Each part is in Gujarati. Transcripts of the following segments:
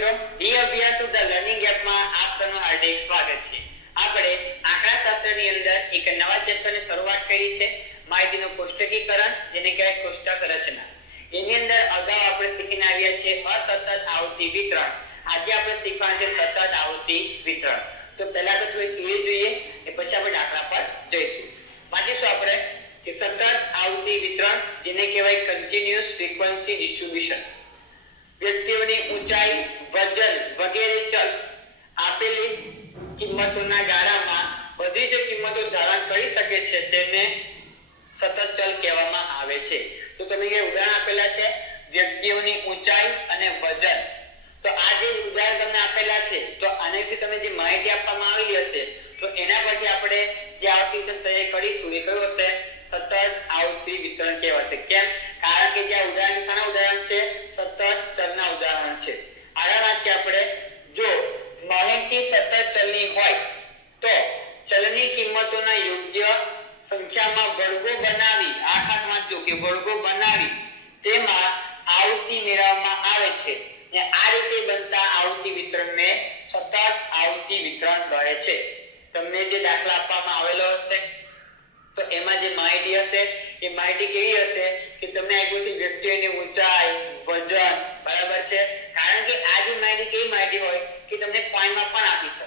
ઈ અભ્યાસ ધ લર્નિંગ એપમાં આપ સૌનું હાર્દિક સ્વાગત છે. આપણે આંકડાશાસ્ત્રની અંદર એક નવા ચેપ્ટરની શરૂઆત કરી છે, માહિતીનું કોષ્ટકીકરણ, જેને કહેવાય કોષ્ટક રચના. એની અંદર અગાઉ આપણે શીખીને આવ્યા છે અસતત આવૃત્તિ વિતરણ. આજે આપણે શીખવાનું છે સતત આવૃત્તિ વિતરણ. તો પહેલા તો થોડી થિયરી જોઈએ, એ પછી આપણે દાખલા પર જઈશું. વાંચીશું આપણે કે સતત આવૃત્તિ વિતરણ, જેને કહેવાય કન્ટિન્યુઅસ ફ્રીક્વન્સી ડિસ્ટ્રીબ્યુશન. વ્યક્તિઓની ઊંચાઈ, વજન વગેરે ચલ આપેલી કિંમતોના ગાળામાં બધી જ કિંમતો ધારણ કરી શકે છે તેને સતત ચલ કહેવામાં આવે છે. તો તમે જે ઉદાહરણ આપેલા છે વ્યક્તિઓની ઊંચાઈ અને વજન, તો આ જે ઉદાહરણ તમને આપેલા છે, તો આના વિશે તમે જે માહિતી આપવામાં આવેલી હશે, તો એના પરથી આપણે જે આવૃત્તિ વિતરણ તૈયાર કરીશું એ કયું હશે? સતત આવૃત્તિ વિતરણ કહેવાશે. કેમ? કારણ કે જે ઉદાહરણ શાના ઉદાહરણ છે? સતત ચલના ઉદાહરણ છે. આગળ વાંચીએ આપણે. જો માહિતી સતત ચલની હોય તો ચલની કિંમતોના યોગ્ય સંખ્યામાં વર્ગો બનાવી, આ ખાસ વાંચજો કે વર્ગો બનાવી તેમાં આવૃત્તિ મેળવવામાં આવે છે, અને આ રીતે બનતા આવૃત્તિ વિતરણને સતત આવૃત્તિ વિતરણ કહે છે. તમને જે દાખલા આપવામાં આવેલો હશે તો એમાં જે માહિતી હશે એ માહિતી કેવી હશે કે તમને આપ્યું છે વ્યક્તિઓની ઊંચાઈ, વજન, બરાબર છે. કારણ કે આ જે માહિતી કેવી માહિતી હોય કે તમને પોઈન્ટમાં પણ આપી શકે.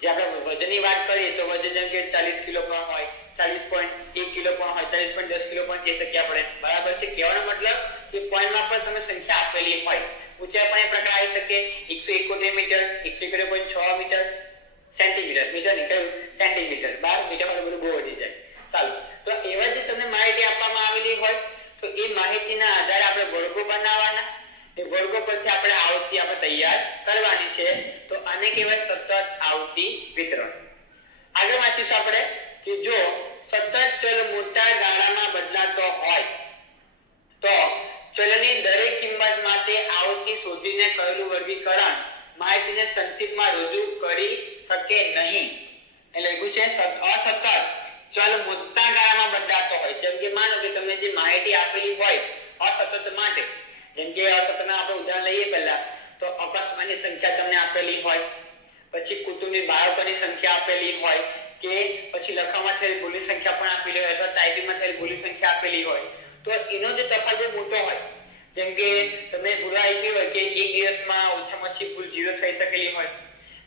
જે આપણે વજનની વાત કરીએ તો વજન જેમ કે 40 કિલો પણ હોય, 40.1 કિલો પણ હોય, 40.10 કિલો પણ કહી શકીએ આપણે, બરાબર છે. કહેવાનો મતલબ કે પોઈન્ટમાં પણ તમે સંખ્યા આપેલી હોય. ઊંચાઈ પણ એ પ્રકાર આવી શકે 171 મીટર, 171.6 મીટર, સેન્ટીમીટર, મીટર નહીં કહ્યું સેન્ટીમીટર, 12 મીટર માં બધું બહુ વધી જાય. ચાલો, તો એવા જે તમને માહિતી આપવામાં આવેલી હોય તો એ માહિતીના આધારે આપણે વર્ગો બનાવવાના, એ વર્ગો પરથી આપણે આવૃત્તિ આપણે તૈયાર કરવાની છે. તો આને કહેવાય સતત આવૃત્તિ વિતરણ. આગળ વાંચીશું આપણે કે જો સતત ચલ મોટા ગાળામાં બદલાતો હોય તો ચલની દરેક કિંમત માટે આવૃત્તિ શોધીને કરેલું વર્ગીકરણ માહિતીને સંક્ષિપ્તમાં રજૂ કરી શકે નહીં. એટલે લખ્યું છે અસતત ચલ મોટા ગાળામાં બદલાતો હોય. જેમ કે માનો કે તમને જે માહિતી આપેલી હોય અસતત માટે, જેમ કે અસતતના આપણે ઉદાહરણ લઈએ પહેલા, તો અકસ્માતની સંખ્યા તમને આપેલી હોય, પછી કુટુંબની બાળકોની સંખ્યા આપેલી હોય, કે પછી લખવામાં થયેલી ભૂલની સંખ્યા પણ આપેલી હોય, અથવા ટાઈપિંગમાં થયેલી ભૂલની સંખ્યા આપેલી હોય, તો એનો જે તફાવત મોટો હોય, જેમ કે તમે ભૂલ આપી હોય કે એક દિવસમાં ઓછામાં ઓછી ભૂલ 0 થઈ શકેલી હોય,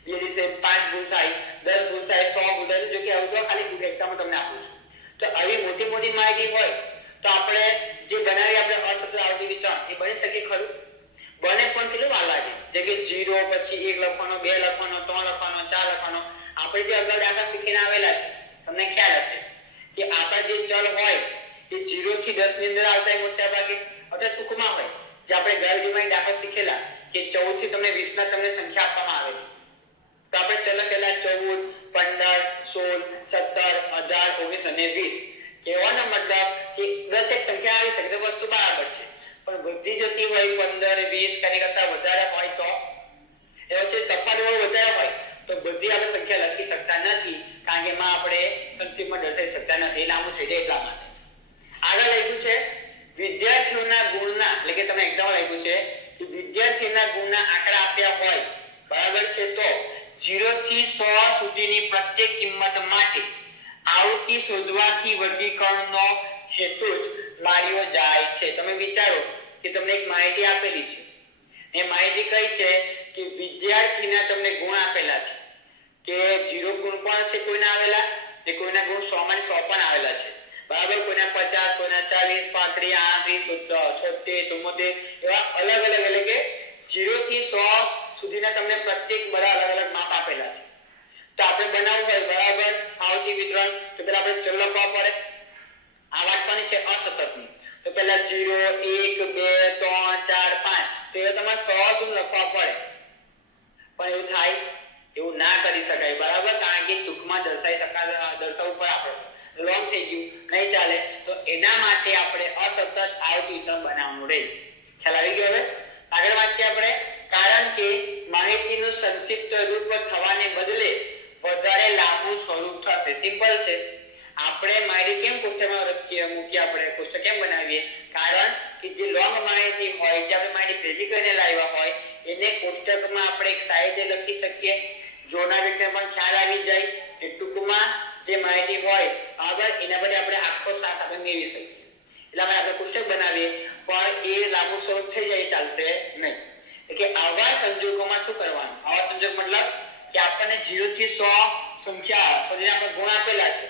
બે દિવસે 5 ભૂલ થાય, 10 ભૂલ થાય, 100 ભૂલ થાય, જો કે આવું તો ખાલી એક્ઝામ તમને આપું છું. તો આવી મોટી મોટી માહિતી હોય તો આપણે જે બનાવી આપણે અસતત આવૃત્તિ વિતરણ એ બની શકે ખરું? બને પણ કેટલું વાર લાગે. જેમ કે 0 પછી 1 લખવાનો, 2 લખવાનો, 3 લખવાનો, 4 લખવાનો. આપણે જે અગાઉ દાખલા શીખીને આવેલા છે તમને ખ્યાલ હશે કે આપણા જે ચલ હોય એ 0 થી 10 ની અંદર આવતા મોટા ભાગે, અથવા ટૂંકમાં હોય જે આપણે ગણતરીમાં દાખલા શીખેલા કે 14 થી તમને 20 ના તમને સંખ્યા આપવામાં આવેલી, તો આપણે ચલો પહેલા 14, 15, 16, 17, 18, 19 અને 20. કહેવાનો મતલબ કે 10 એક સંખ્યા આવી શકે તો વસ્તુ બરાબર છે, પણ વધી જતી હોય 15, 20 કની કરતા વધારે હોય તો એવો છે તફાવત બહુ વધારે હોય તો બધી આપણે સંખ્યા લખી શકતા નથી, કારણ કે એમાં આપણે સંક્ષિપ્તમાં દર્શાવી શકતા નથી, લાંબુ થઈ જાય એટલા માટે. આગળ લખ્યું છે વિદ્યાર્થીઓના ગુણના, એટલે કે તમે એક્ઝામ્પલ આપ્યું છે કે વિદ્યાર્થીના ગુણના આંકડા આપ્યા હોય, બરાબર છે, તો 0 થી 100 સુધીની પ્રત્યેક કિંમત માટે આવૃત્તિ શોધવાથી વર્ગીકરણનો હેતુ જ માર્યો જાય છે. તમે વિચારો કે તમને એક માહિતી આપેલી છે, એ માહિતી કઈ છે કે વિદ્યાર્થીના તમને ગુણ આપેલા છે, કે 0 ગુણ પણ છે કોઈના આવેલા, ને કોઈના ગુણ 100 માં 100 પણ આવેલા છે, બરાબર. કોઈના 50, કોઈના 40, 35, 38, 76, 74 એવા અલગ અલગ, એટલે કે 0 થી 100 સુધીના તમને પ્રત્યેક બધા અલગ અલગ માપ આપેલા છે. તો આપણે બનાવવું હોય બરાબર આવૃત્તિ વિતરણ, તો પહેલા આપણે ચલ લખવા પડે. આ વાત કોની છે? અસતતની. તો પહેલા 0, 1, 2, 3, 4, 5, તો એ તમારે 100 સુધી લખવા પડે. પણ એવું થાય? એવું ના કરી શકાય, બરાબર, કારણ કે ટૂંકમાં દર્શાવવું પડે આપણે, લોંગ થઈ ગયું નહીં ચાલે. તો એના માટે આપણે અસતત આવૃત્તિ વિતરણ બનાવવાનું રહે. ખ્યાલ આવી ગયો? હવે આગળ વાંચીએ આપણે. કારણ કે માહિતીનું સંક્ષિપ્ત રૂપ થવાને બદલે વધારે લાંબુ સ્વરૂપ થશે. સિમ્પલ છે. આપણે માહિતી કેમ કોષ્ટકમાં મૂકીએ, આપણે કોષ્ટક કેમ બનાવીએ? કારણ કે જે લોંગ માહિતી હોય, જે આપણે માહિતી ભેગી કરીને લાવ્યા હોય, એને કોષ્ટકમાં આપણે એક સાઈડે લખી શકીએ, જોનાર વ્યક્તિને પણ ખ્યાલ આવી જાય કે ટૂંકમાં જે માહિતી હોય આગળ એના પર આપણે આખો સાથ આપણે મેળવી શકીએ. એટલે આપણે કોષ્ટક બનાવીએ પણ એ લાંબુ સ્વરૂપ થઈ જાય ચાલશે નહીં. એટલે કે આવા સંજોગોમાં શું કરવાનું? આવા સંજોગ મતલબ કે આપણને 0 થી 100 સંખ્યા જેને આપણે ગુણ આપેલા છે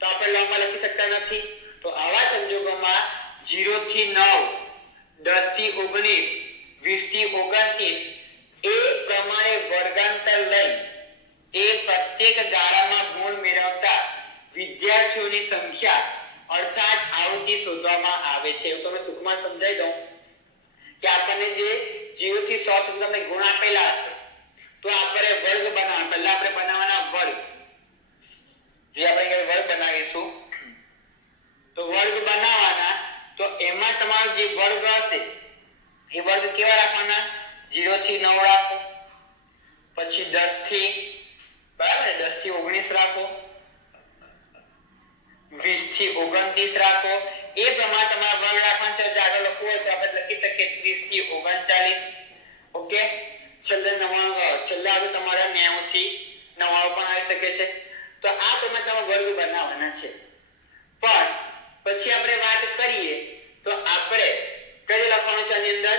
તો આપણે લાંબા લખી શકતા નથી. તો આવા સંજોગોમાં 0 થી 9, 10 થી 19, 20 થી 29 એ પ્રમાણે વર્ગાંતર લઈ એ પ્રત્યેક ગાળામાં ગુણ મેળવતા વિદ્યાર્થીઓની સંખ્યા અર્થાત આવૃત્તિ શોધવામાં આવે છે. હું તમને ટૂંકમાં સમજાવી દઉં કે આપણને જે 0 થી 100 સુધી તમને ગુણ આપેલા હશે તો આપણે વર્ગ બનાવવાનો. પહેલા આપણે બનાવવાના વર્ગ. જે આપણે વર્ગ બનાવીશું તો વર્ગ બનાવવાના તો એમાં તમારો જે વર્ગ હશે એ વર્ગ કેવા રાખવાના? 0 થી 9 રાખો, પછી 10 થી બરાબર 10 થી 19 રાખો, 20 થી 29 રાખો. એ પ્રમાણે તમારા વર્ગ રાખવાના છે. જે આગળ લખવું હોય તો આપણે લખી શકીએ 30 થી 39. ઓકે, છેલ્લે 99, છેલ્લે આવે તમારા 90 થી 99 પણ આવી શકે છે. તો આ પ્રમાણે તમારે વર્ગ બનાવવાના છે. પણ પછી આપણે વાત કરીએ તો આપણે કઈ લખવાનું છે આની અંદર?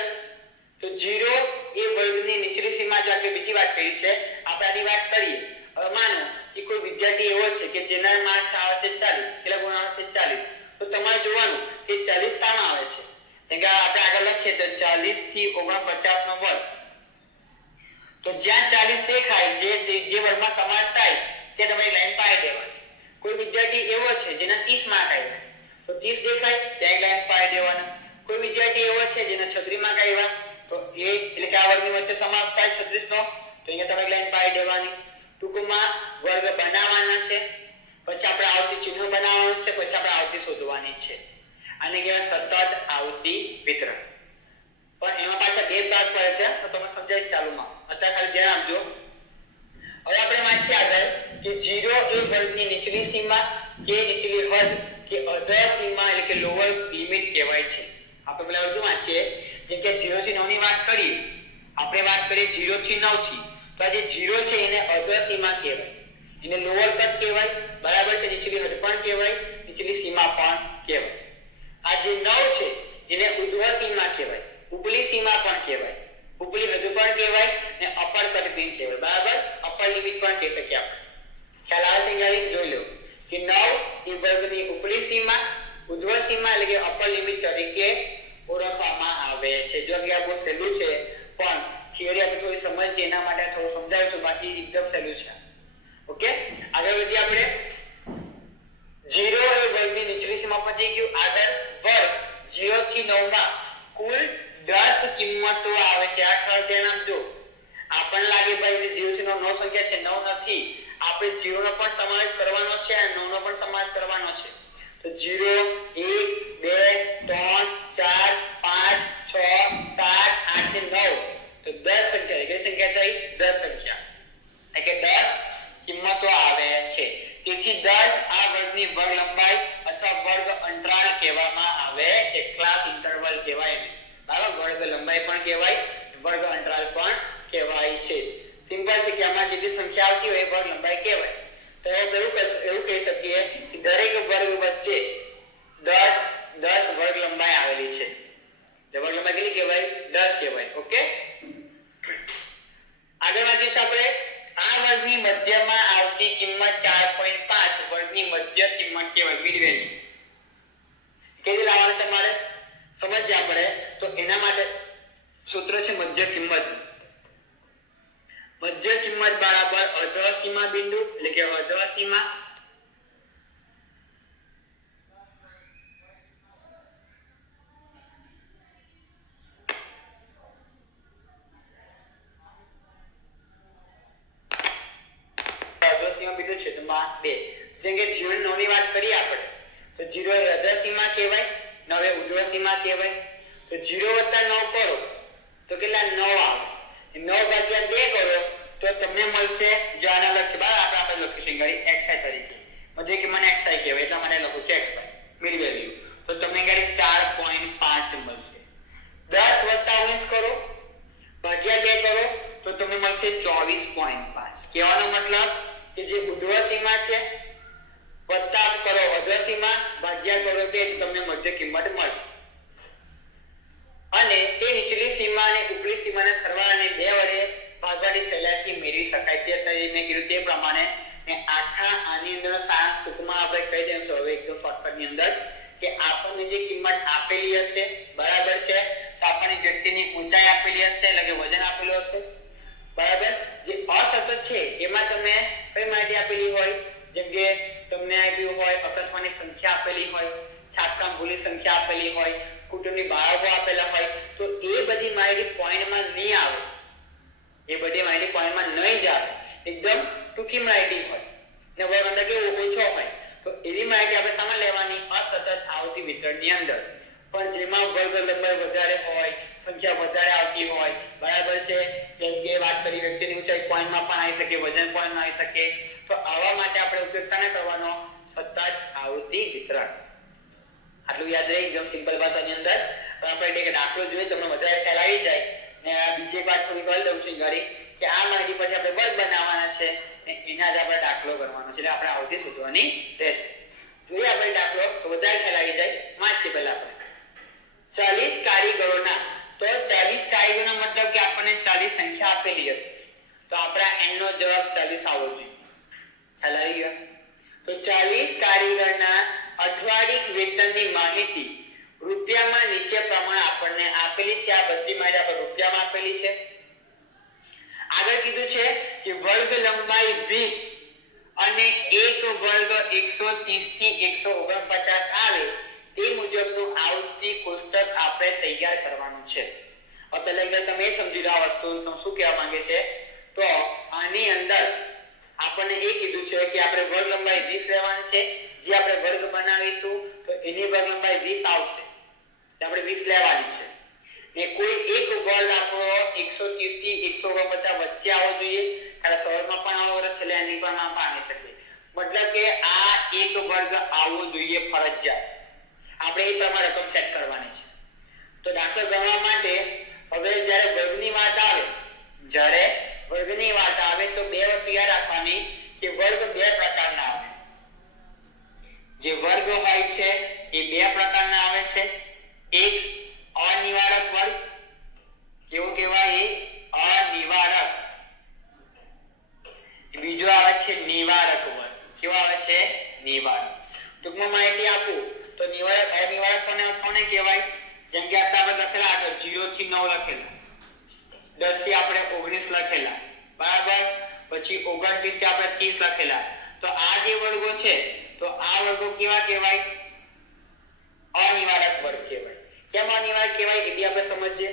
તો 0 એ વર્ગની નીચલી સીમા. જો આપણે બીજી વાત કરી છે, આપણે આની વાત કરીએ. હવે માનો કે કોઈ વિદ્યાર્થી એવો છે કે જેના માર્ક્સ આવે છે 40, કેટલા ગુણ આવે છે 40, તો તમારે જોવાનું કે 40 શામાં આવે છે. કેમ કે આપણે આગળ લખીએ તો 40 થી 49 નો વર્ગ. તો જ્યાં 40 દેખાય જે વર્ગમાં સમાસ થાય તે તમારી લાઈન પાડી દેવાની. કોઈ વિદ્યાર્થી એવો છે જેના 30 માર્ક આવ્યા તો 30 દેખાય ત્યાં લાઈન પાડી દેવાના. કોઈ વિદ્યાર્થી એવો છે જેના 36 માર્ક આવ્યા તો એ એટલે કે આ વર્ગની વચ્ચે સમાસ થાય 36 નો તો અહીંયા તમે લાઈન પાડી દેવાની. ટૂંકમાં વર્ગ બનાવવાના છે, પછી આપણે આવૃત્તિ ચિહ્ન બનાવવાનું છે, પછી આપણે આવૃત્તિ શોધવાની છે. આને કહેવાય સતત આવૃત્તિ વિતરણ. પણ એમાં પાછા બે ભાગ પડે છે તો તમે સમજાય ચાલુમાં. અત્યારે ખાલી ધ્યાન આપજો. હવે આપણે વાંચીએ આગળ કે 0 એ વર્ગની નીચલી સીમા કે નીચલી હદ કે અધર સીમા એટલે કે લોઅર લિમિટ કહેવાય છે. આપણે પેલા વધુ વાંચીએ જેમ કે 0 થી 9 ની વાત કરીએ. આપણે વાત કરીએ 0 થી 9 થી તો આ જે 0 છે એને અધર સીમા કહેવાય, એને લોઅર કટ કહેવાય, બરાબર છે. નીચલી હદ પણ કહેવાય, નીચલી સીમા પણ કહેવાય. આ જે 9 છે એને ઉર્ધ્વ સીમા કહેવાય, ઉપલી સીમા પણ કહેવાય, ઉપલી હદ પણ કહેવાય ને અપર કટ પણ કહેવાય. બરાબર, અપર લિમિટ પણ કહી શકીએ આપણે. ખ્યાલ આવે છે? ગાડી જોઈ લો કે 9 એ વર્ગની ઉપલી સીમા, ઉર્ધ્વ સીમા એટલે કે અપર લિમિટ તરીકે ઓળખવામાં આવે છે. જો કે આ બહુ સહેલું છે પણ થિયરી આપણે થોડી સમજીએ એના માટે થોડું સમજાવીશું, બાકી એકદમ સહેલું છે. ઓકે, આગળ વધીએ આપણે. 0 એ વર્ગની નીચલી સીમા પર થઈ ગયું. આગળ વર્ગ 0 થી 9 માં કુલ 10 કિંમતો આવે છે. આ ખાસ ધ્યાન આપજો. આપણને લાગે ભાઈ 0 થી 9 સંખ્યા છે, 9 નથી. આપણે 0 નો પણ સમાવેશ કરવાનો છે અને 9 નો પણ સમાવેશ કરવાનો છે. તો 0 1 2 3 4 5 6 7 8 થી 9 તો 10 સંખ્યા. કઈ સંખ્યા થઈ? 10 સંખ્યા. એટલે કે 10 કિંમતો આવે છે. તેથી 10 આ વર્ગની વર્ગ લંબાઈ અથવા વર્ગ અંતરાલ કહેવામાં આવે છે. ક્લાસ ઇન્ટરવલ કહેવાય છે. બરાબર, વર્ગ લંબાઈ પણ કહેવાય, વર્ગ અંતરાલ પણ કહેવાય છે. સિમ્પલ છે કે આમાં જેટલી સંખ્યા આવતી હોય એ વર્ગ લંબાઈ કહેવાય. તો એવું કહી શકીએ કે દરેક વર્ગ વચ્ચે 10 વર્ગ લંબાઈ આવેલી છે. વર્ગ લંબાઈ કેટલી કહેવાય? 10 કહેવાય. ઓકે, આગળ વાંચીશું આપણે. આ વર્ગની મધ્યમાં આવતી કિંમત 4.5 વર્ગની મધ્ય કિંમત કહેવાય, મિડ વેલ્યુ. કેવી લાવવાનું તમારે સમજીએ આપણે. તો એના માટે સૂત્ર છે મધ્ય કિંમત. મધ્ય કિંમત બરાબર અધર સીમા બિંદુ એટલે કે અધર સીમા બિંદુ છેદમાં 2. જેમ કે 0 9 ની વાત કરીએ આપણે તો 0 એ અધર સીમા કહેવાય, 9 એ ઉર્ધ્વ સીમા કહેવાય. તો 0 + 9 કરો તો કેટલા? 9 આવે. 9 ભાગ્યા 2 કરો તો તમને મળશે જો આના લક્ષ બરાબર આપણે લખીશું ગાડી xi તરીકે. મધ્ય કિંમત xi કહેવાય એટલા માટે લખું છું xi મિડ વેલ્યુ. તો તમને ગાડી 4.5 મળશે. 10 + 19 કરો ભાગ્યા 2 24.5. કહેવાનો મતલબ કે જે ઉર્ધ્વ સીમા છે વત્તા કરો અધર સીમા ભાગ્યા કરો 2 તમને મધ્ય કિંમત મળશે અને તે નીચલી સીમા અને ઉપલી સીમાના સરવાળાને 2 વડે ભાગવાથી સહેલાઈથી મેળવી શકાય છે. એટલે મેં કીધું તે પ્રમાણે ને આખા આની અંદર સારાંશ ટૂંકમાં આપણે કહી દઈએ તો હવે એકદમ શોર્ટકટ ની અંદર કે આપણને જે કિંમત આપેલી હશે બરાબર છે તો આપણને વ્યક્તિની ઊંચાઈ આપેલી હશે એટલે કે વજન આપેલું હશે બરાબર. જે અસતત છે એમાં તમને કઈ માહિતી આપેલી હોય જેમ કે તમને આપ્યું હોય અકસ્માતની સંખ્યા આપેલી હોય છાપકામ ભૂલી સંખ્યા આપેલી હોય કુટુંબની બાળકો આપેલા હોય તો એ બધી માહિતી પોઈન્ટમાં નહીં આવે એ બધી માહિતી પોઈન્ટમાં નહીં જ આવે એકદમ ટૂંકી માહિતી હોય ને વર્ગ અંદર કે ઓછો હોય તો એવી માહિતી આપણે સામે લેવાની અસતત આવતી વિતરણની અંદર પણ જેમાં વર્ગ લંબાઈ વધારે હોય સંખ્યા વધારે આવતી હોય બરાબર છે જેમ કે વાત કરી વ્યક્તિની ઊંચાઈ પોઈન્ટમાં પણ આવી શકે વજન પોઈન્ટમાં આવી શકે તો આવા માટે આપણે ઉપયોગ શાને કરવાનો સતત આવતી વિતરણ. આટલું યાદ રહે એકદમ સિમ્પલ ભાષાની અંદર. તો આપણે એક દાખલો જોઈએ તમને વધારે ખ્યાલ આવી જાય ને બીજી એક વાત થોડી કહી દઉં છું ઘરે કે આ માહિતી પછી આપણે વર્ગ બનાવવાના છે ને એના જ આપણે દાખલો કરવાનો છે એટલે આપણે આવતી શોધવાની રહેશે. જોઈએ આપણે દાખલો તો વધારે ખ્યાલ આવી જાય. વાંચીએ પહેલા આપણે 40 કારીગરોના તો 40 કારીગરોનો મતલબ કે આપણને 40 સંખ્યા આપેલી હશે તો આપણા n નો જવાબ 40 આવવો જોઈએ. ખ્યાલ આવી ગયો. તો 40 કારીગરના અઠવાડિક વેતનની માહિતી રૂપિયામાં નીચે પ્રમાણે આપણને આપેલી છે. આ બધી માહિતી આપણે રૂપિયામાં આપેલી છે. આગળ કીધું છે કે વર્ગ લંબાઈ 20 અને એક વર્ગ 130 થી 149 આવે તે મુજબનું આવતી કોષ્ટક આપણે તૈયાર કરવાનું છે. હવે પહેલા તમે સમજી લો આ વસ્તુ શું કહેવા માંગે છે. તો આની અંદર આપણને એ કીધું છે કે આપણે વર્ગ લંબાઈ 20 લેવાની છે. જે આપણે વર્ગ બનાવીશું તો એની વર્ગ લંબાઈ 20 આવશે એટલે આપણે 20 લેવાની છે ને કોઈ એક વર્ગ આપણો 130 થી 149 વચ્ચે આવવો જોઈએ કારણ સવારમાં પણ આવો વર્ષ છેલ્લે એની પણ નામ પામી શકે મતલબ કે આ એક વર્ગ આવવો જોઈએ ફરજિયાત. આપણે એ પ્રમાણે રકમ સેટ કરવાની છે. તો દાખલો ગણવા માટે હવે જ્યારે વર્ગની વાત આવે તો બે વસ્તુ યાદ રાખવાની કે વર્ગ બે પ્રકારના આવે. જે વર્ગ હોય છે એ બે પ્રકારના આવે છે. એક અનિવારક વર્ગ. કેવો કહેવાય? અનિવારક. બીજો આવે છે નિવારક વર્ગ. કેવો આવે છે? નિવારક. ટૂંકમાં માહિતી આપું તો નિવારક અનિવારક કોને કહેવાય? જેમ કે આપણે લખેલા આગળ 0 થી 9 લખેલા 10 થી આપણે 19 લખેલા બરાબર પછી 29 થી આપણે 30 લખેલા તો આ જે વર્ગો છે તો આ વર્ગો કેવા કહેવાય? અનિવારક વર્ગ કહેવાય. કેમ અનિવારક કહેવાય એ બી આપણે સમજીએ.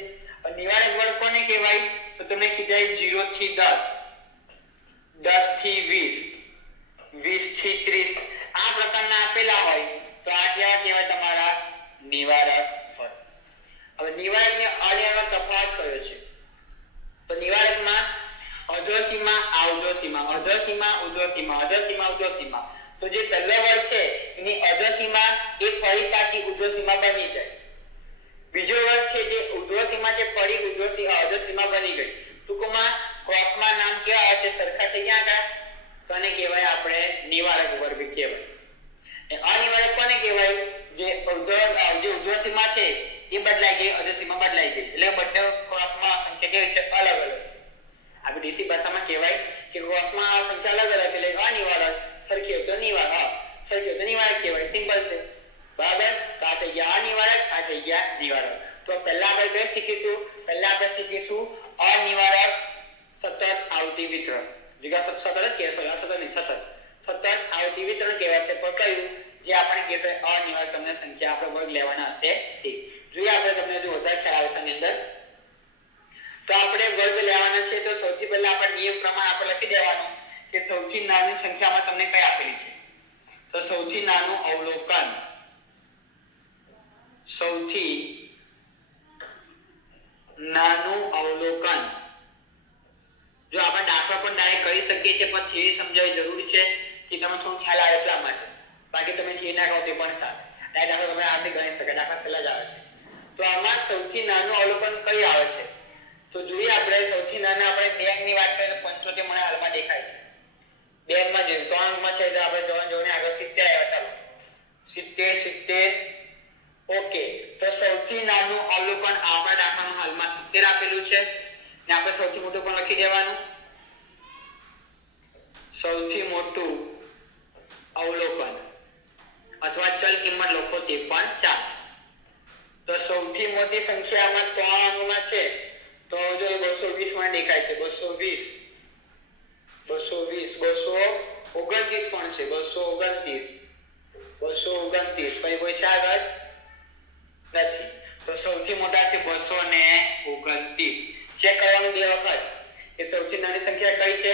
નિવારક વર્ગ કોને કહેવાય? તો તમે કીધા 0 થી 10 10 થી 20 20 થી 30 આ પ્રકારના આપેલા હોય તો આ કેવા કહેવાય? તમારા નિવારક વર્ગ. હવે નિવારક ને અનિવારક તફાવત કયો છે? તો નિવારકમાં અધર સીમા આવધર સીમા અધર સીમા ઉધર સીમા અધર સીમા ઉધર સીમા તો જે પહેલો વર્ગ છે એની અધર સીમા એ ફરી પાછી ઉધર સીમા બની જાય. બીજો વર્ગ છે જે ઉધર સીમા છે ફરી અધર સીમા બની ગઈ. ટૂંકમાં ક્રોસમાં નામ કેવા આવે છે? સરખા થઈ ગયા કા તો આને કહેવાય આપણે નિવારક વર્ગ કહેવાય. અનિવારક કોને કહેવાય? જે ઉધર સીમા છે એ બદલાઈ ગઈ અધર સીમા બદલાઈ ગઈ એટલે બંને ક્રોસમાં સંખ્યા કેવી છે? અલગ અલગ છે. આપણે ડીસી ભાષામાં કહેવાય કે ક્રોસમાં સંખ્યા અલગ અલગ એટલે અનિવારક સરખી હોય તો નિવારક સરખી હોય તો નિવારક કહેવાય. સિમ્પલ છે બરાબર. તો આ થઈ ગયા અનિવારક આ થઈ ગયા નિવારક. તો પહેલા આપણે કઈ શીખીશું? પહેલા આપણે શીખીશું અનિવારક સતત આવતી વિતરણ. જગ્યા સતત કહેવાય સતત આવતી વિતરણ કહેવાય છે પણ કયું? જે આપણે કહેવાય અનિવારક તમને સંખ્યા આપણે વર્ગ લેવાના હશે તે. જોઈએ આપણે તમને જો વધારે ખ્યાલ આવે તેની અંદર તો આપણે વર્ગ લેવાના છે તો સૌથી પહેલા આપણે નિયમ પ્રમાણે આપણે લખી દેવાનું કે સૌથી નાની સંખ્યામાં તમને કઈ આપેલી છે? તો સૌથી નાનું અવલોકન જો આપણે દાખલા પણ ડાયરેક્ટ કરી શકીએ છીએ પણ થિયરી સમજાવવી જરૂરી છે કે તમે થોડું ખ્યાલ આવે એટલા માટે. બાકી તમે થિયરી ના કરો તે પણ ચાલે. દાખલા તમે આથી ગણી શકો દાખલા પહેલા જ આવે છે. તો આમાં સૌથી નાનું અવલોકન કઈ આવે છે? તો જોઈએ આપણે સૌથી નાના આપણે 2 અંકની વાત કરીએ તો 75 ને આપણે સૌથી મોટું પણ લખી દેવાનું, સૌથી મોટું અવલોકન અથવા ચલ કિંમત લખો તે પણ ચાલે. તો સૌથી મોટી સંખ્યામાં 3 અંકમાં છે તો જો 220 માં દેખાય છે 220 229 પણ છે 229 પછી કોઈ છે આગળ નથી. તો સૌથી મોટા છે 229. ચેક કરવાનું બે વખત કે સૌથી નાની સંખ્યા કઈ છે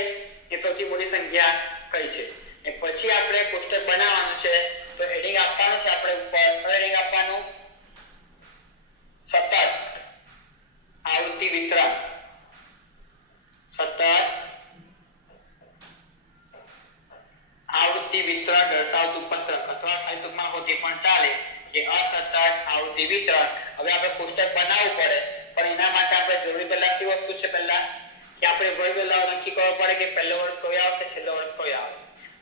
કે સૌથી મોટી સંખ્યા કઈ છે. અને પછી આપણે કોષ્ટક બનાવવાનું છે. તો હેડિંગ આપવાનું છે આપણે ઉપર હેડિંગ આપવાનું સતત આવૃત્તિ વિતરણ, સતત આવૃત્તિ વિતરણ દર્શાવતું પત્રક અથવા ખાલી ટૂંકમાં હોતી પણ ચાલે કે અસતત આવૃત્તિ વિતરણ. હવે આપણે કોષ્ટક બનાવવું પડે પણ એના માટે આપણે જરૂરી પહેલા શું વસ્તુ છે પહેલા કે આપણે વર્ગ નક્કી કરવો પડે કે પહેલો વર્ગ કયો આવશે છેલ્લો વર્ગ કયો આવે.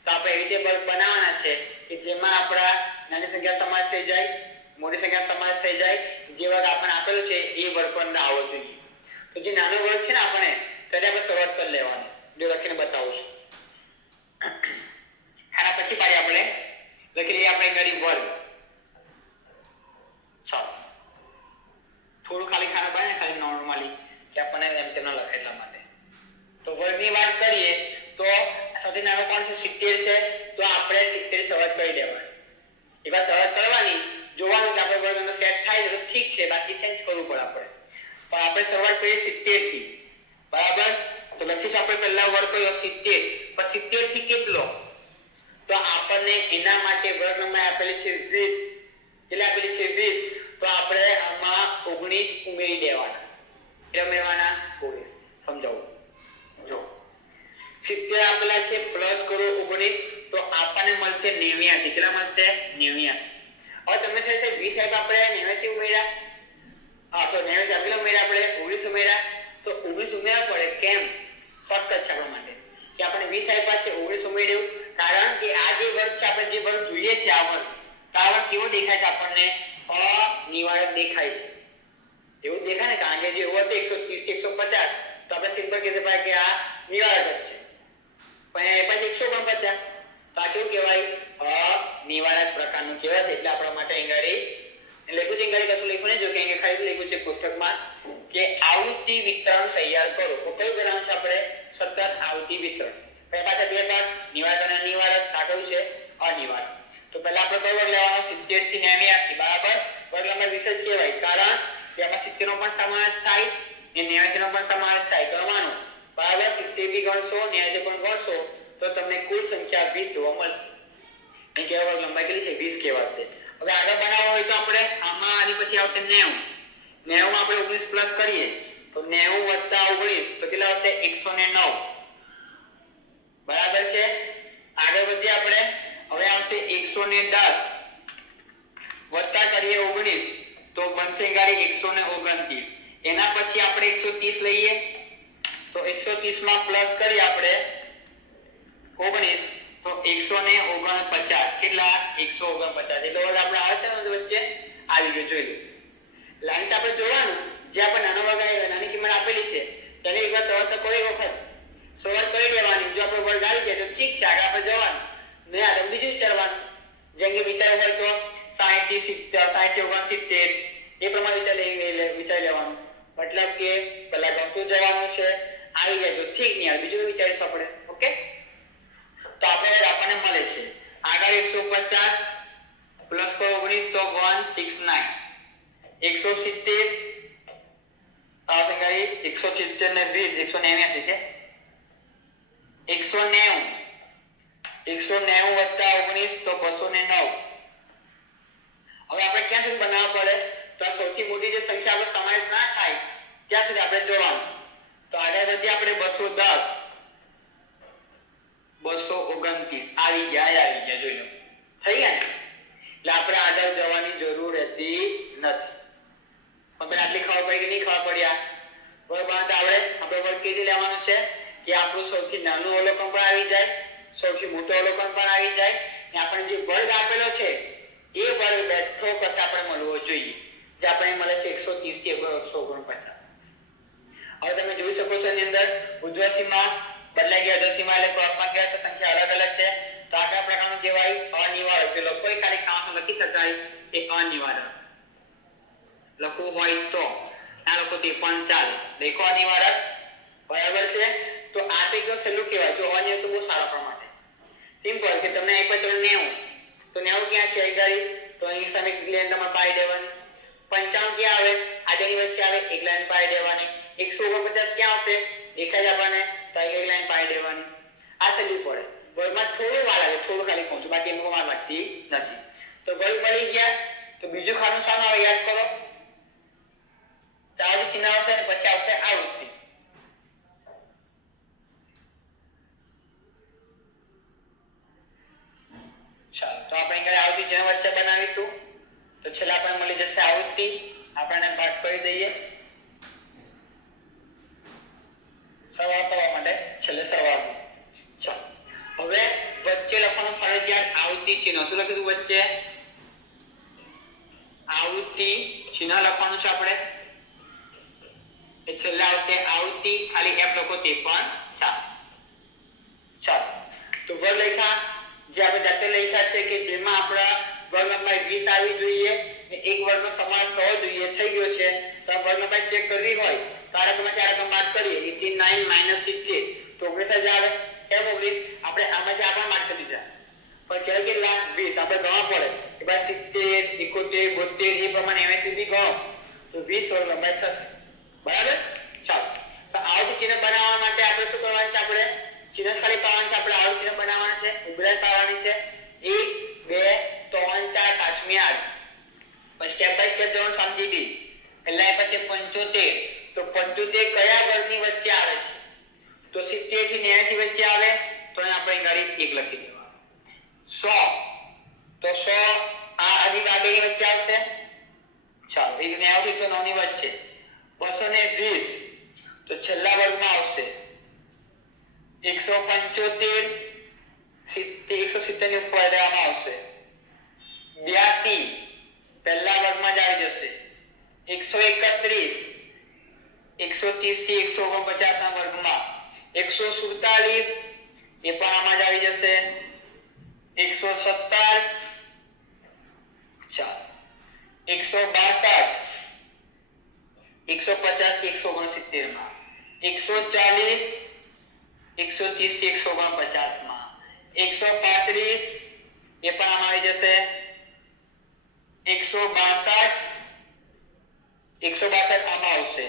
તો આપણે એ રીતે વર્ગ બનાવવાના છે કે જેમાં આપણા નાની સંખ્યા સમાસ થઈ જાય મોટી સંખ્યા સમાસ થઈ જાય. જે વર્ગ આપણને આપેલો છે એ વર્ગ પણ આવવો જોઈએ. તો જે નાનો વર્ગ છે ને આપણે તેને આપણે શરૂઆત કરી લેવાનું. જો લખીને બતાવું છું. આના પછી પાછી આપણે લખી લઈએ આપણે ગણી વર્ગ. ચાલો થોડું ખાલી ખાના બને ખાલી નોર્મલી કે આપણને એમ તેમ ના લખે એટલા માટે. તો વર્ગની વાત કરીએ તો સૌથી નાનો કોણ છે 70 છે. તો આપણે 70 શરૂઆત કરી દેવાની. એકવાર શરૂઆત કરવાની જોવાનું કે આપણે વર્ગનો સેટ થાય તો ઠીક છે બાકી ચેન્જ કરવું પડે આપણે. પણ આપણે શરૂઆત કરીએ 70 થી બરાબર. તો લખીશું આપણે પહેલા વર્ગ કયો 70 પણ 70 થી કેટલો તો આપણને એના માટે વર્ગ નંબર આપેલી છે 20. કેટલા આપેલી છે 20. તો આપણે આમાં 19 ઉમેરી દેવાના. કેટલા ઉમેરવાના 19. સમજાવું જો 70 આપેલા છે પ્લસ કરો 19 તો આપણને મળશે 89. કેટલા મળશે 89. હવે તમે છે 20 આપણે 89 ઉમેર્યા. હા તો 89 કેટલા ઉમેર્યા આપણે 19 ઉમેર્યા. તો 19 ઉમેરવા પડે કેમ ફક્ત છે આપણા માટે કે આપણે 20 આપ્યા છે 19 ઉમેર્યું. કારણ કે આ જે વર્ગ છે આપણે જે વર્ગ જોઈએ છે આ વર્ગ કારણ કેવો દેખાય છે આપણને અનિવાર્ય દેખાય છે. એવું દેખાય ને કારણ કે જે હોત 130 થી 150 તો આપણે સિમ્પલ કહીએ ભાઈ કે આ નિવારક જ છે. પણ એ પછી 150 તો આ કેવું કહેવાય અનિવારક પ્રકારનું કહેવાય છે. એટલે આપણા માટે અંગારી લખ્યું છે અંગારી કશું લખ્યું નહીં જો કે અહીંયા ખાલી લખ્યું છે પુસ્તકમાં કે આવૃત્તિ વિતરણ તૈયાર કરો. તો કયું બનાવવાનું છે આપણે સતત આવૃત્તિ વિતરણ. પછી પાછા બે ભાગ નિવારક અને અનિવારક આગળ છે અનિવારક. તો પહેલા આપણે કયો વર્ગ લેવાનો 70 થી 89 બરાબર. વર્ગ નંબર 20 જ કહેવાય કારણ કે આમાં 70 નો પણ સમાવેશ થાય ને 89 નો પણ સમાવેશ થાય કરવાનો બરાબર. 70 બી ગણશો 89 પણ ગણશો તો તમને કુલ સંખ્યા 20 જોવા મળશે. અહીં કેવા વર્ગ લંબાઈ કેટલી છે 20 કહેવાશે. હવે આગળ બનાવવો હોય તો આપણે આમાં આની પછી આવશે 90. 90 માં આપણે 19 પ્લસ કરીએ તો 90 વત્તા 19 તો કેટલા આવશે 109 બરાબર છે. આગળ વધીએ આપણે હવે આવશે 110 વત્તા કરીએ 19 તો બનશે ગાડી 129. એના પછી આપણે 130 લઈએ તો 130 માં પ્લસ કરી આપણે 19 તો 149 કેટલા 149 એટલે વર્ગ આપણે આવે છે ને વચ્ચે આવી ગયો જોઈ લો. લાઈન આપણે જોવાનું જે આપણે નાનો વર્ગ આવ્યો નાની કિંમત આપેલી છે તેને એકવાર તરત કોઈ વખત શરૂઆત કરી દેવાની. જો આપણો વર્ગ આવી જાય તો ઠીક છે આગળ આપણે જવાનું ને આગળ બીજું વિચારવાનું. જેમ કે વિચાર હોય તો 60 થી 70 60 થી 69 એ પ્રમાણે વિચારી લેવાનું. મતલબ કે પહેલા ગણતું જવાનું છે આવી જાય તો ઠીક નહીં બીજું વિચારીશું આપણે. ઓકે તો આપણને મળે છે આગળ 150 પ્લસ કરો 19 તો 169 170 આવશે ગાડી 170 ને 20 189 છે 190 વત્તા 19 તો 209. હવે આપણે ક્યાં સુધી બનાવવા પડે તો સૌથી મોટી જે સંખ્યા આપણો સમાવેશ ના થાય ત્યાં સુધી આપણે જોવાનું. તો આગળ વધી આપણે 229 આવી ગયા જોઈ લો થઈ ગયા ને. એટલે આપણે આગળ જવાની જરૂર રહેતી નથી. પણ આટલી ખબર પડી કે નહીં ખબર પડ્યા વર્ગ બનાવતા આવડે. આપણે વર્ગ કેવી લેવાનો છે કે આપણું સૌથી નાનું અવલોકન પણ આવી જાય સૌથી મોટું અવલોકન પણ આવી જાય ને આપણે જે વર્ગ આપેલો છે એ વર્ગ બેઠો કરતા આપણે મળવો જોઈએ જે આપણે મળે છે 130 થી 149. હવે તમે જોઈ શકો છો એની અંદર ઉર્ધ્વ સીમા બદલાઈ ગઈ, અધર સીમા એટલે ક્રોસમાં ગયા તો સંખ્યા અલગ અલગ છે. તો આ કયા પ્રકારનું કહેવાય? અનિવાર્ય. પેલો કોઈ ખાલી કામ લખી શકાય કે અનિવાર્ય લખવું હોય તો આ લોકો તે પણ ચાલે. દેખો અનિવાર્ય બરાબર છે. તો આ તો એકદમ સહેલું કહેવાય. જો અનિવાર્ય તો બહુ સારા પ્રમાણ માટે સિમ્પલ કે તમને એક પર 90 તો 90 ક્યાં છે આગળ? તો અહીં સામે લાઈન તમારે પાઈ દેવાની. 95 ક્યાં આવે? આગળની વચ્ચે આવે, એક લાઈન પાઈ દેવાની. 149 ક્યાં આવશે? દેખાય જ આપણને, તો એક લાઈન પાઈ દેવાની. આ સહેલું પડે. વર્ગમાં થોડું વાર લાગે, થોડું ખાલી પહોંચું, બાકી એમાં વાર લાગતી નથી. તો વર્ગ મળી ગયા. તો બીજું ખાનું શાનું આવે યાદ કરો? ચાર ચિહ્ન આવશે અને પછી આવશે આવૃત્તિ. ચાલો તો આપણે અહીં આવૃત્તિ ચિહ્ન વચ્ચે બનાવીશું. તો છેલ્લે આપણને મળી જશે આવૃત્તિ. આપણે ભાગ કરી દઈએ સરવાળો કરવા માટે, છેલ્લે સરવાળો. ચાલો હવે વચ્ચે લખવાનું ફરજિયાત આવૃત્તિ ચિહ્ન. શું લખીશું વચ્ચે? આવૃત્તિ ચિહ્ન લખવાનું છે આપણે. એ છેલ્લે આવશે આવૃત્તિ, ખાલી એફ લખો તે પણ ચાલો. ચાલો તો વર્ગ લખ્યા જે આપણે જાતે લખ્યા છે કે જેમાં આપણા વર્ગ લંબાઈ 20 આવી જોઈએ ને એક વર્ગનો સમાસ થવો જોઈએ, થઈ ગયો છે. તો વર્ગ લંબાઈ ચેક કરવી હોય તો આ રકમ ચાર રકમ બાદ કરીએ 89 - 70 તો 19 આવે. કેમ 19? આપણે આમાંથી આપણા માર્ક કરી દીધા પણ ક્યારે કેટલા 20 આપણે ગણવા પડે કે ભાઈ 70 71 72 એ પ્રમાણે 80 સુધી ગણો તો 20 વર્ગ લંબાઈ થશે. બરાબર. ચાલો તો આવૃત્તિ ચિહ્ન બનાવવા માટે આપણે શું કરવાનું છે? આપણે ચિહ્ન ખાલી પાડવાનું છે. આપણે આવૃત્તિ ચિહ્ન બનાવવાનું છે, ઉભરાઈ પાડવાની છે. 1 2 3 4 પાંચમી આજ પછી સ્ટેપ બાય સ્ટેપ જવાનું સમજી દી. પહેલા એ પછી 75 તો 75 કયા વર્ગની વચ્ચે આવે છે? તો 70 થી 89 વચ્ચે આવે તો આપણે ગાડી 1 લખી દેવાનું. 100 તો 100 આ આગળની વચ્ચે આવશે. ચાલો 90 થી 109 ની વચ્ચે. 220 તો છેલ્લા વર્ગમાં આવશે. 175 170 ની ઉપર આમાં આવશે. 82 પહેલા વર્ગમાં જ આવી જશે. 131 130 થી 149 ના વર્ગમાં. 147 એ પણ આમાં જ આવી જશે. 117 ચાલો 162 150 169 માં. 140 130 થી 149 માં. 135 એ પણ આમાં આવી જશે. 162 આમાં આવશે.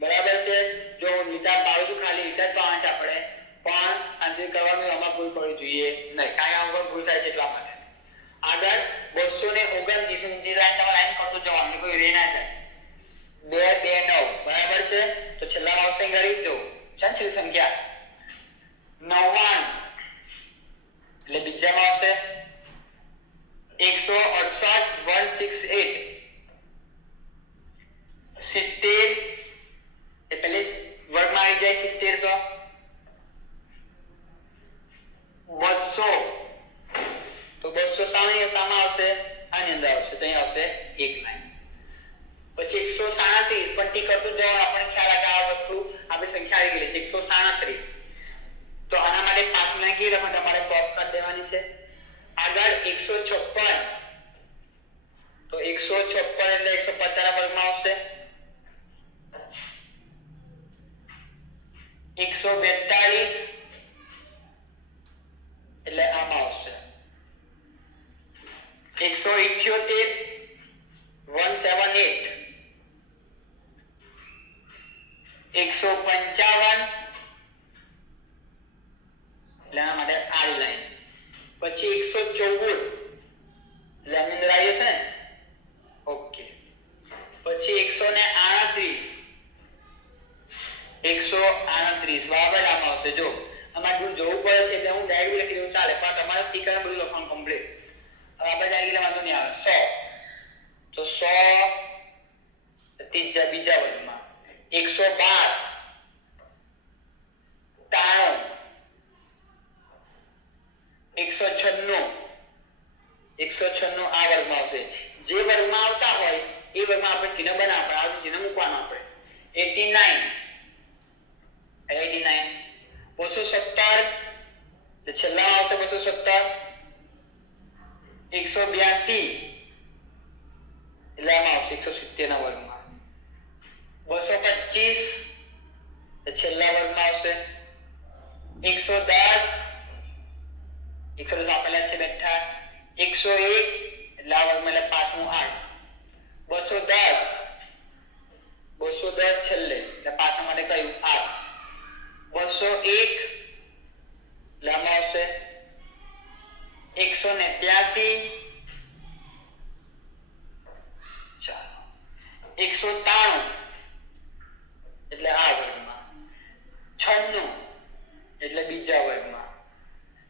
બરાબર છે. જો લીટા પાડું છું ખાલી લીટા તો આંચ આપણે પણ આંતરિક કરવાનું આમાં ભૂલ પડવી જોઈએ નહીં, કારણ કે આમાં ભૂલ થાય છે એટલા માટે. આગળ 229 ની લાઈન તમારે લાઈન કરતો જવાનું, કોઈ રે ના જાય. 229 બરાબર છે. તો છેલ્લા આવશે ગણી જો છેલ્લી સંખ્યા 99 એટલે બીજામાં આવશે 168 168 70 એટલે વર્ગમાં આવી જાય 70 તો 200 તો 200 સામે આવશે, આની અંદર આવશે તો અહીં આવશે 1 લાઈન. પછી 137 પટ્ટી કરતું જવાનું, આપણને ખ્યાલ આવે આ વસ્તુ આપણી સંખ્યા આવી ગઈ છે 137. તો આના માટે 5 લાઈન કી લખો તમારે ક્રોસ કરી દેવાની છે. આગળ 156 તો 156 એટલે 150 ના વર્ગમાં આવશે. 142 એટલે આમાં આવશે. 178 178 155 એટલે આના માટે આડી લાઈન. પછી 114 એટલે આની અંદર આવી જશે ને. ઓકે. પછી 138 બરાબર આમાં આવશે. જો આમાં દૂર જવું પડે છે એટલે હું ડાયરેક્ટ લખી દઉં ચાલે, પણ તમારે ટીકા બધું લખવાનું કમ્પ્લીટ. હવે આપણે ડાયરેક્ટ વાંધો નહીં આવે. 100 તો 100 બીજા વર્ગમાં. 112 196 આ વર્ગમાં આવશે. જે વર્ગમાં આવતા હોય એ વર્ગમાં આપણે ચિહ્ન બનાવવાનું, આ ચિહ્ન મૂકવાનું આપણે. 89 217 તો છેલ્લા આવશે 217 182 એટલે આમાં આવશે 170 ના વર્ગમાં 225 તો છેલ્લા વર્ગમાં આવશે 110 110 આપેલા છે બેઠા 101 એટલે આ વર્ગમાં એટલે પાછું 8 210 છેલ્લે એટલે પાછા માટે કયું 8 201 એટલે આમાં આવશે 183 ચાલો 193 એટલે આ વર્ગમાં 96 એટલે બીજા વર્ગમાં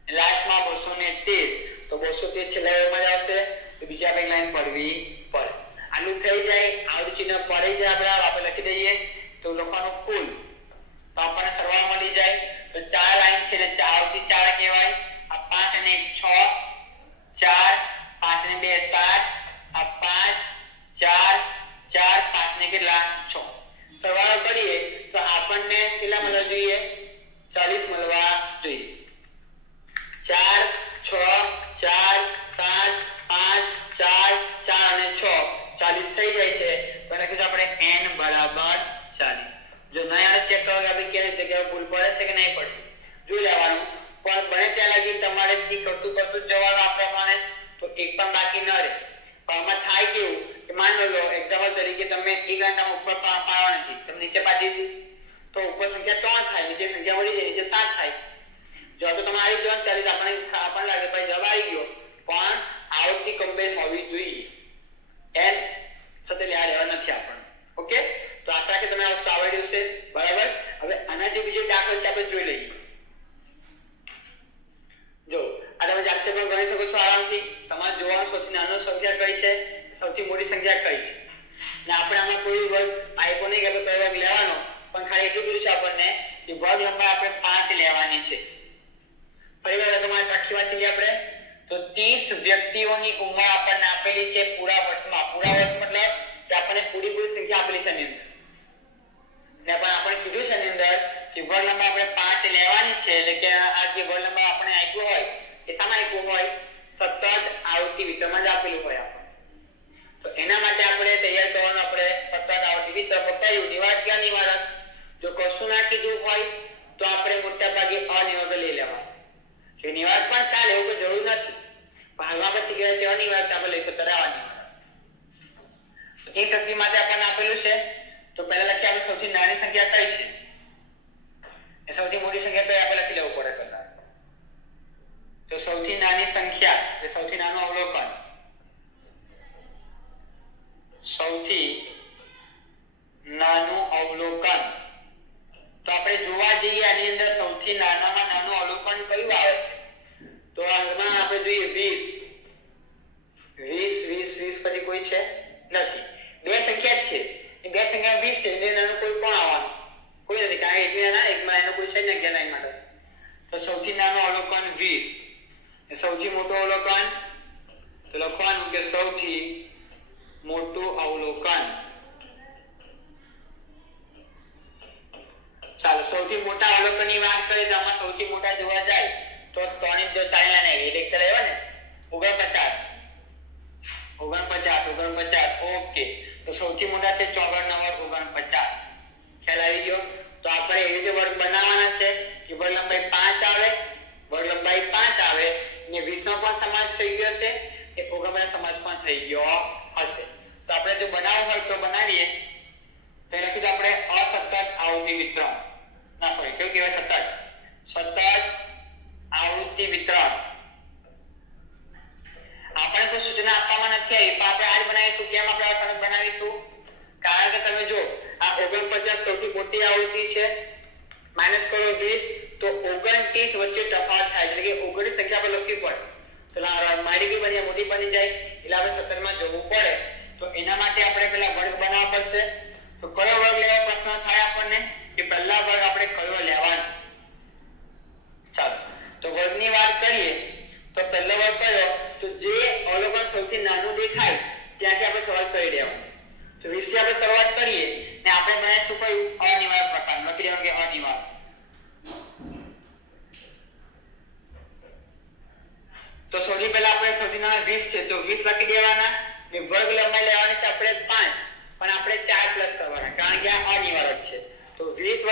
લાસ્ટમાં 213 તો 213 છેલ્લા વર્ગમાં જ આવશે તો બીજા બે લાઈન પડવી પડે આનું થઈ જાય આવડું ચિહ્ન પડી જાય આપણે લખી દઈએ તો લખવાનું કુલ તો આપણને સરવાળો મળી જાય તો 4 લાઈન છે એટલે 4 થી 4 કહેવાય આ 5 અને 1 6 4 5 ને 2 7 આ 5 4 4 5 ને કેટલા 6 સરવાળો કરીએ તો આપણને કેટલા મળવા જોઈએ 40 મળવા જોઈએ 4 6 4 7 5 4 4 અને 6 40 થઈ જાય છે તો લખીશું આપણે n બરાબર 40 જો ન યાર ચેક કરો કે આપણે કેવી જગ્યાએ ભૂલ પડે છે કે નહીં પડતી જોઈ લેવાનું પણ બને ત્યાં લગી તમારે થી કરતું જવાનું આ પ્રમાણે તો એક પણ બાકી ન રહે પણ આમાં થાય કેવું કે માની લો એક્ઝામ્પલ તરીકે તમે એક ઘંટામાં ઉપર પાડવા નથી તમે નીચે પાડી દીધી તો ઉપર સંખ્યા 3 થાય નીચે સંખ્યા વળી જાય નીચે 7 થાય જો તો તમારી જો 40 આપણને લાગે ભાઈ જવાબ આવી ગયો પણ આવતી કમ્બાઈન હોવી જોઈએ n સાથે લેવા નથી આપણને ઓકે તો આશા કે તમને આ વસ્તુ આવડ્યું છે બરાબર હવે આના જે બીજો દાખલો છે આપણે જોઈ લઈએ જો આ તમે જાતે પણ ગણી શકો છો આરામથી તમારે જોવાનું સૌથી નાનો સંખ્યા કઈ છે સૌથી મોટી સંખ્યા કઈ છે ને આપણે આમાં કોઈ વર્ગ આપ્યો નહીં કે આપણે કયો વર્ગ લેવાનો પણ ખાલી એટલું કીધું છે આપણને કે વર્ગ લંબાઈ આપણે 5 લેવાની છે ફરીવાર તમારે આખી વાત લઈએ આપણે તો 30 વ્યક્તિઓની ઉંમર આપણને આપેલી છે પૂરા વર્ષમાં પૂરા વર્ષ મતલબ કે આપણને પૂરી સંખ્યા આપેલી છે એની અંદર ને પણ આપણે કીધું છે એની અંદર કે વર્ગ લંબાઈ આપણે 5 લેવાની છે એટલે કે આ જે વર્ગ લંબાઈ આપણે આપ્યો હોય એ સામા આપ્યો હોય સતત આવૃત્તિ વિતરણમાં જ આપેલું હોય આપણે તો એના માટે આપણે તૈયાર કરવાનું આપણે સતત આવૃત્તિ વિતરણ ફક્ત નિવારક કે અનિવારક જો કશું ના કીધું હોય તો આપણે મોટા ભાગે અનિવારક લઈ લેવાનું કે નિવારક પણ ચાલે એવું કોઈ જરૂર નથી પણ હાલમાં પછી કહેવાય છે અનિવારક આપણે લઈશું ત્યારે અનિવારક તો એ શક્તિ માટે આપણને આપેલું છે તો પહેલા લખીએ આપણે સૌથી નાની સંખ્યા કઈ છે એ સૌથી મોટી સંખ્યા કઈ આપણે લખી લેવું પડે પહેલા તો સૌથી નાની સંખ્યા એટલે સૌથી નાનું અવલોકન સૌથી નાનું અવલોકન તો આપણે જોવા જઈએ આની અંદર સૌથી નાનામાં નાનું અવલોકન કયું આવે છે તો આમાં આપણે જોઈએ 20 પછી કોઈ છે નથી બે સંખ્યા છે એ બે સંખ્યા 20 છે એટલે નાનું કોઈ કોણ આવવાનું કોઈ નથી કારણ કે એકમાં ના એકમાં એનો કોઈ છે જ નહીં લાઈન માટે તો સૌથી નાનું અવલોકન 20 સૌથી મોટું અવલોકન તો લખવાનું કે સૌથી મોટું અવલોકન ચાલો સૌથી મોટા અવલોકનની વાત કરીએ તો આમાં સૌથી મોટા જોવા જાય તો 3 જો 4 લાને એક લેવા ને 49 ઓકે તો સૌથી મોટા છે 54 49 ખ્યાલ આવી ગયો તો આપણે એ રીતે વર્ગ બનાવવાના છે કે વર્ગ લંબાઈ 5 આવે વર્ગ લંબાઈ 5 આવે ને 20 નો પણ સમાસ થઈ ગયો છે એ 49 સમાસ પણ થઈ ગયો હશે તો આપણે જો બનાવવું હોય તો બનાવીએ તો લખી દો આપણે અસતત આવૃત્તિ વિતરણ ના સોરી કેવું કહેવાય સતત આવૃત્તિ વિતરણ આપણે તો સૂચના આપવામાં નથી આવી પણ આપણે આજ બનાવીશું કેમ આપણે આ સરળ બનાવીશું કારણ કે તમે જો આ 49 સૌથી મોટી આવૃત્તિ છે માઈનસ કરો 20 તો 29 વચ્ચે તફાવત થાય એટલે કે 29 સંખ્યા પર લખવી પડે તો મારી બી બની મોટી બની જાય એટલે આપણે 17 માં જવું પડે તો એના માટે આપણે પહેલા વર્ગ બનાવવા પડશે તો કયો વર્ગ લેવા પ્રશ્ન થાય આપણને કે પહેલા વર્ગ આપણે કયો લેવાનો ચાલો તો વર્ગની વાત કરીએ તો પહેલો વર્ગ કયો તો જે અવલોકન સૌથી નાનું દેખાય ત્યાંથી આપણે શરૂઆત કરી દેવાનું તો 20 થી આપણે શરૂઆત કરીએ ને આપણે બનાવીશું કયું અનિવાર્ય પ્રકાર લખી દેવાનું કે અનિવાર્ય ખૂણામાં 20 છે તો 20 લખી દેવાના ને વર્ગ લંબાઈ લેવાની છે આપણે 5 પણ આપણે 4 પ્લસ કરવાના કારણ કે આ અનિવાર્ય છે તો 20 + 4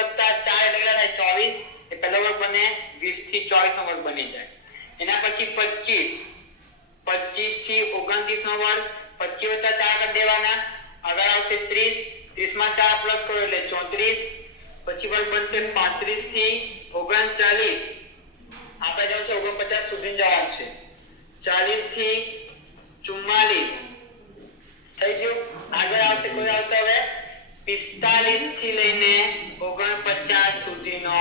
એટલે કેટલા થાય 24 એ પહેલો વર્ગ બને 20 થી 24 નો વર્ગ બની જાય એના પછી 25 25 થી 29 નો વર્ગ 25 + 4 કરી દેવાના આગળ આવશે 30 30 માં 4 પ્લસ કરો એટલે 34 પછી વર્ગ બનશે 35 થી 39 આપણે જાવ છે 49 સુધી જવાનું છે 40 થી 44 થઈ ગયું આગળ આવશે કોઈ આવશે હવે 45 થી લઈને 49 સુધીનો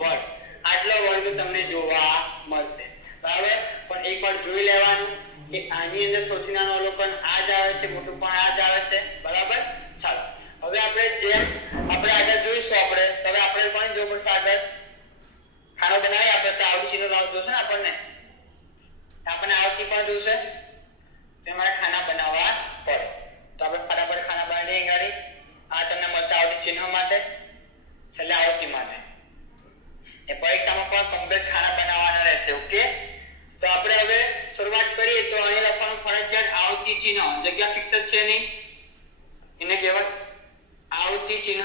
વર્ગ આટલો વર્ગ તમને જોવા મળશે બરાબર પણ એકવાર જોઈ લેવાનું કે આની અંદર સૌથી નાનું અવલોકન આ જ આવે છે મોટું પણ આ જ આવે છે બરાબર ચાલો હવે આપણે જેમ આપણે આગળ જોઈશું આપણે હવે આપણે પણ જો પડશે આગળ ખાનો બનાવી આપણે તો આવડી ચીનો લાવ જોશે ને આપણને આવતી પણ જોશે તમારે ખાના બનાવવા પડે તો આપણે ફટાફટ ખાના બનાવીએ ગાડી આ તમને મળશે આવડી ચિહ્ન માટે છેલ્લે આવતી માટે એ પરીક્ષામાં પણ કમ્પ્લીટ ખાના બનાવવાના રહેશે ઓકે તો આપણે હવે શરૂઆત કરીએ તો અહીં લખવાનું ફરજિયાત આવતી ચિહ્ન જગ્યા ફિક્સ છે નહીં એને કહેવાય આવતી ચિહ્ન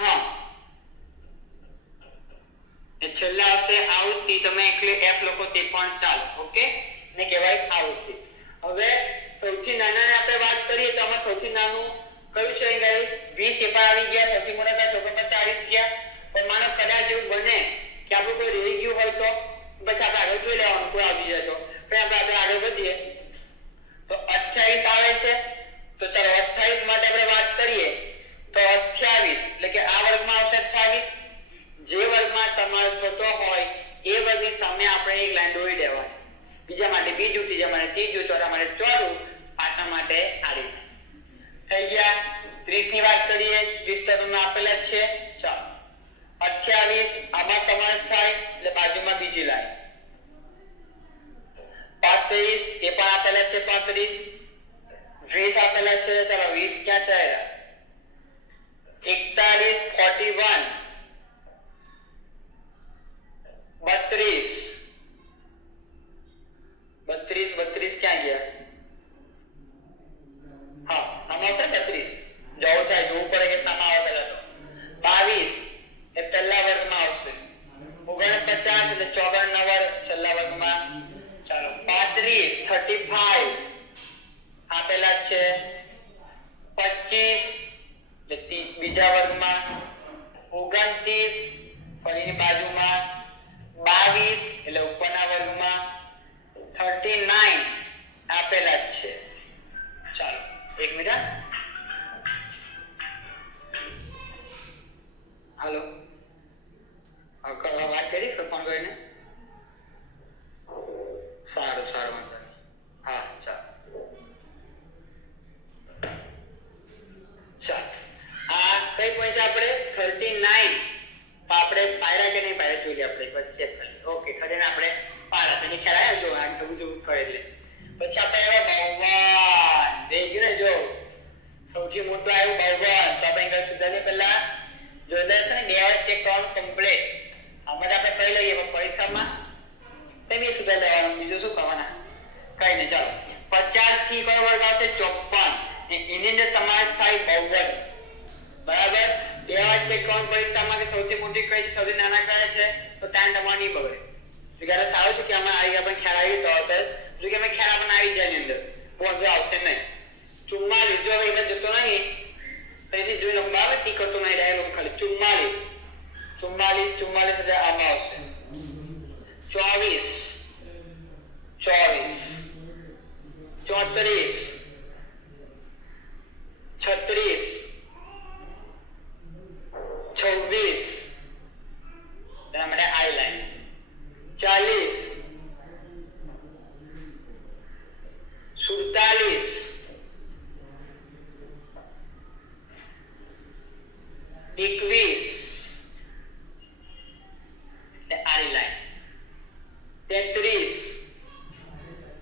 એ છેલ્લે આવશે આવતી તમે એકલી f લખો તે પણ ચાલે ઓકે ને કહેવાય આવતી હવે સૌથી નાનાને આપણે વાત કરીએ તો આમાં સૌથી નાનું કયું છે ગાઈસ 20 એ પણ આવી ગયા સૌથી મોટા તો 40 ગયા પણ માનો કદાચ એવું બને કે આપણું કોઈ રહી ગયું હોય તો પછી આપણે આગળ જોઈ લેવાનું કોઈ આવી જાય તો આપણે આગળ વધીએ તો 28 આવે છે તો ચાલો 28 માટે આપણે વાત કરીએ તો 28 એટલે કે આ વર્ગમાં આવશે 28 જે વર્ગમાં તમારો છોટો હોય એ વર્ગની સામે આપણે એક લાઈન દોરી દેવાની બીજા માટે બીજું ત્રીજા માટે ત્રીજું ચોથા માટે ચોથું પાંચમા માટે આડી થઈ ગયા 30 ની વાત કરીએ 30 તમને આપેલા છે ચાલો 28 આમાં સમાવેશ થાય એટલે બાજુમાં બીજી લાઈન 35 એ પણ આપેલા છે 35 20 આપેલા છે ચાલો 20 ક્યાં ચાલ્યા 41 41 32 ક્યાં ગયા હા આમાં છે 32 જોવું થાય જોવું પડે કે સામા આવે પહેલા તો 22 એ પહેલા વર્ગમાં આવશે 49 એટલે 54 નંબર છેલ્લા વર્ગમાં ચાલો 35 આપેલા છે 25 એટલે બીજા વર્ગમાં 29 ફરીની બાજુમાં 22 એટલે ઉપરના વર્ગમાં 39 આપેલા છે ચાલો એક મિનિટ હાલો વાત કરી ફોન કરીને સારું વાંધો હા ચાલો આ કઈ પોઈન્ટ આપણે 39 તો આપણે પાયરા કે નહીં પાયરા જોઈએ આપણે એક વાર ચેક કરી ઓકે ખરેને આપણે પાયરા તો ખ્યાલ આવ્યો જો આ જોવું કરે એટલે પછી આપણે આવ્યો 52 દેખ ગયું ને જો સૌથી મોટું આવ્યું 52 તો આપણે કઈ સુધારીએ પહેલા જોઈલે છે ને બે વાર ચેક કરવાનું કમ્પ્લીટ આમાં આપણે કરી લઈએ પણ પરીક્ષામાં તેમ સુધાર લેવાનું બીજું શું કરવાના કઈ નહીં ચાલો 50 થી કયો વર્ગ આવશે 54 એની અંદર સમાવેશ થાય 52 બરાબર બે વાર ચેક કરવાનું પરીક્ષામાં કે સૌથી મોટી કઈ છે સૌથી નાના કયા છે તો ટાઈમ તમારો નહીં બગડે જો કે સારું છે કે આમાં આવી આપણે ખ્યાલ આવી તો જો કે અમે ખ્યાલ આપણને આવી જાય એની અંદર બહુ અઘરું આવશે નહીં 44 જો હવે જતો નહીં તેથી જોઈ નંબર આવે ટી કરતો નહીં ડાયરેક્ટ ખાલી 44 એટલે આમાં આવશે 24 34 36 26 તેના માટે આઈ લાઈન 40 47 21 આરી લાઈન 33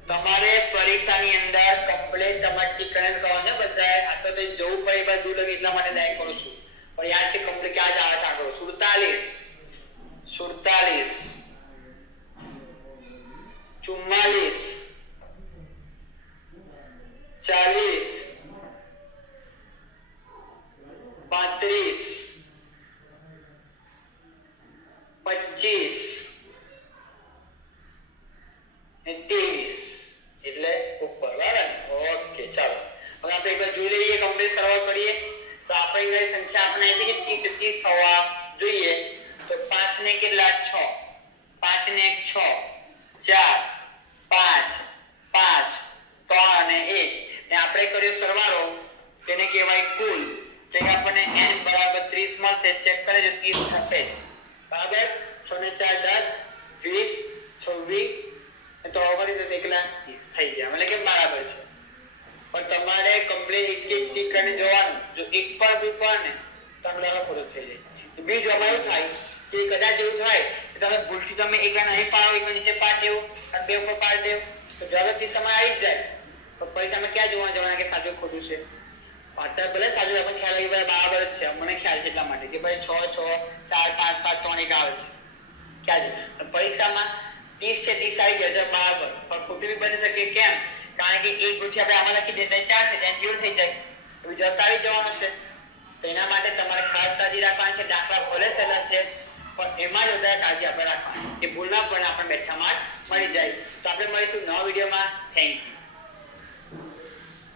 તમારે પરીક્ષાની અંદર કમ્પ્લીટ તમારે ટીકરણ કરવાનું બધાએ આ તો જવું પડે બસ દૂર લગી એટલા માટે ડાય કરું છું પણ યાદ છે કમ્પ્લીટ ક્યાં જ આવે છે આગળ 47 44 44 5 ને 1 6 4 5 5 3 અને 1 ને આપણે કર્યો સરવાળો તેને કહેવાય કુલ. તો આપણને n બરાબર 30 મળશે. ચેક કરે જો 30 થશે બરાબર. 6 ને 4 10 20 26 તો ઓવર તો એકલા થઈ ગયા એટલે કે બરાબર છે. પણ તમારે કમ્પ્લીટ એક ટીક કરીને જોવાનું. જો એક પર બી પર ને તમને ખોટો થઈ જાય. બીજું અમારું એવું થાય કે કદાચ એવું થાય કે તમે ભૂલથી તમે એક અહીં પાડો એક નીચે પાડ દેવો અને બે ઉપર પાડ દેવો તો જવાબથી સમય આવી જ જાય. તો પછી તમે ક્યાં જોવા જવાના કે સાચું ખોટું છે? પાછળ ભલે સાચું આપણને ખ્યાલ આવી બરાબર જ છે. મને ખ્યાલ છે એટલા માટે કે ભાઈ 6 6 4 5 5 3 1 આવે છે ખ્યાલ છે. પરીક્ષામાં 30 છે 30 આવી ગયા છે બરાબર. પણ ખોટું બી બની શકે. કેમ? કારણ કે એક ભૂલથી આપણે આમાં લખી દઈએ 4 છે ત્યાં 0 થઈ જાય. એવું જવાબ આવી જવાનો છે. તો એના માટે તમારે ખાસ કાળજી રાખવાની છે. દાખલા ભલે સહેલા છે પણ એમાં જ વધારે કાળજી આપણે રાખવાની કે ભૂલ ના પણ આપણે બેઠામાં મળી જાય. તો આપણે મળીશું નવા વિડીયોમાં. Thank you.